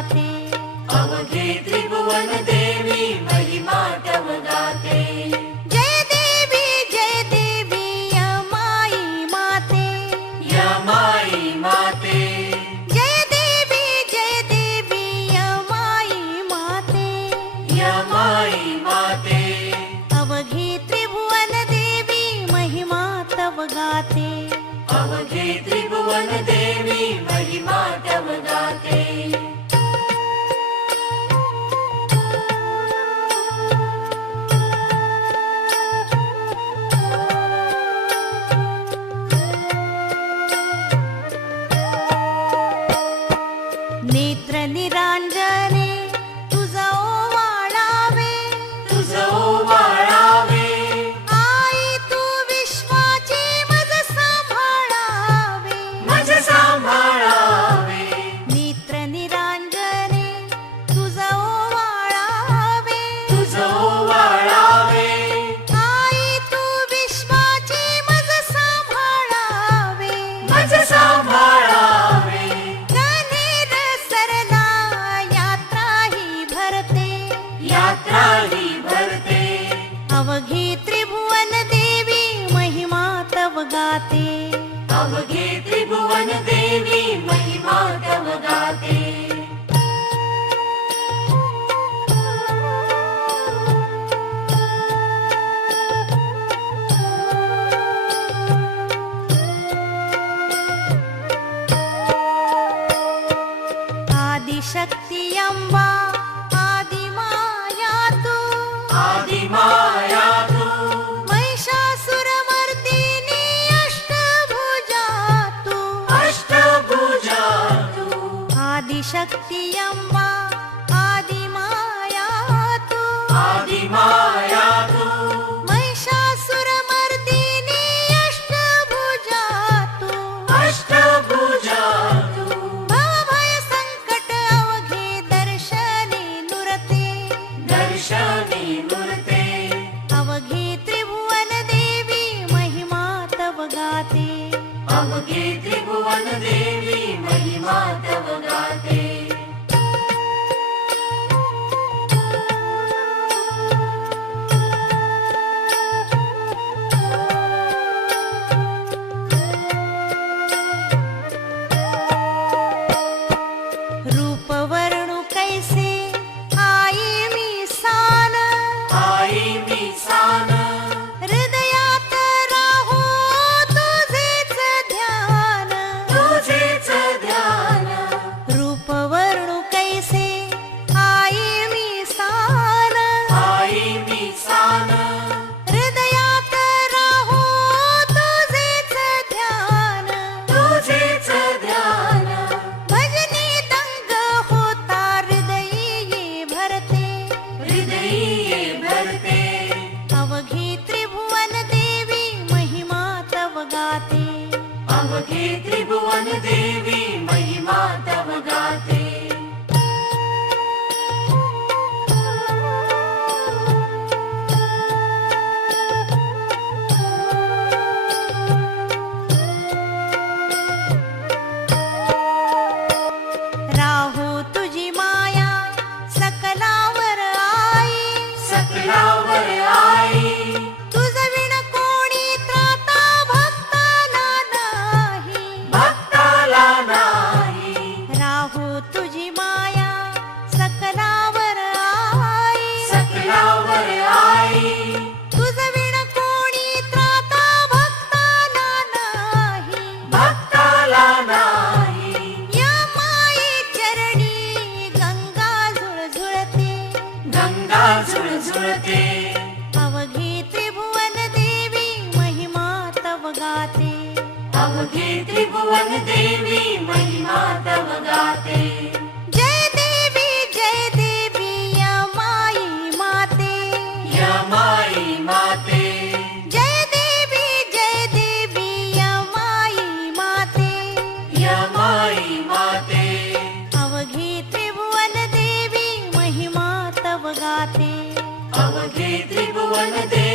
गाते, अवघे त्रिभुवन देवी महिमा तव गाते। जय देवी यमाई माते, यमाई माते, जय देवी यमाई माते, यमाई माते, अवघे त्रिभुवन देवी महिमा तव गाते, अवघे त्रिभुवन देवी महिमा तव गाते। नेत्र निरांजने तुझा ओवाळावे, तुझं ओवाळावे, आई तू विश्वाची मज सांभाळावे, मज सांभाळावे। नेत्र निरांजने तुझा ओवाळावे, तुझं ओवाळावे, आई तू विश्वाची मज सांभाळावे, मज सांभाळावे। कण्हेर सरला यात्रा ही भरते, यात्रा ही भरते, अवघे त्रिभुवन देवी महिमा तव गाते, अवघे त्रिभुवन देवी महिमा तव गाते। आदिशक्ती अंबा आदिमाया तू, आदिमाया तू, महिषासुरमर्दिनी अष्टभुजा तू, अष्टभुजा तू, आदिशक्ती अंबा आदिमाया तू, आदिमाया तू, महिषासुरमर्दिनी अष्टभुजा तू, अष्टभुजा तू, भवभय संकट अवघे दर्शने नुरते, दर्शनी मूर्ते, अवघे त्रिभुवन देवी महिमा तव गाते, अवघे त्रिभुवन देवी महिमा तव गाते। रूप वर्णु कैसे आई मी सान, आई मी सान, हृदयात राहू तुझेच ध्यान, तुझेच ध्यान। रूप वर्णु कैसे आई मी सान, आई मी सान, हृदयात राहू तुझेच ध्यान, तुझेच ध्यान। भजनी दंग होता हृदयी ये भरते, हृदयी भरते, अवघे त्रिभुवन देवी महिमा तव गाते, अवघे त्रिभुवन देवी महिमा तव गाते। राहू तुझी माया सकलावर आई, सकलावर आई, तुझ विण कोणी त्राता भक्ताला नाही, भक्ताला नाही। राहू तुझी माया सकलावर आई, सकलावर आई, तुझ विण कोणी त्राता भक्ताला नाही, भक्ताला नाही। या माई चरणी गंगा झुळझुळते, गंगा झुळझुळते, अवघे त्रिभुवन देवी महिमा तव गाते, अवघे त्रिभुवन देवी महिमा तव गाते। जय देवी यमाई माते, यमाई माते, जय देवी यमाई माते, यमाई माते, अवघे त्रिभुवन देवी महिमा तव गाते, अवघे त्रिभुवन देवी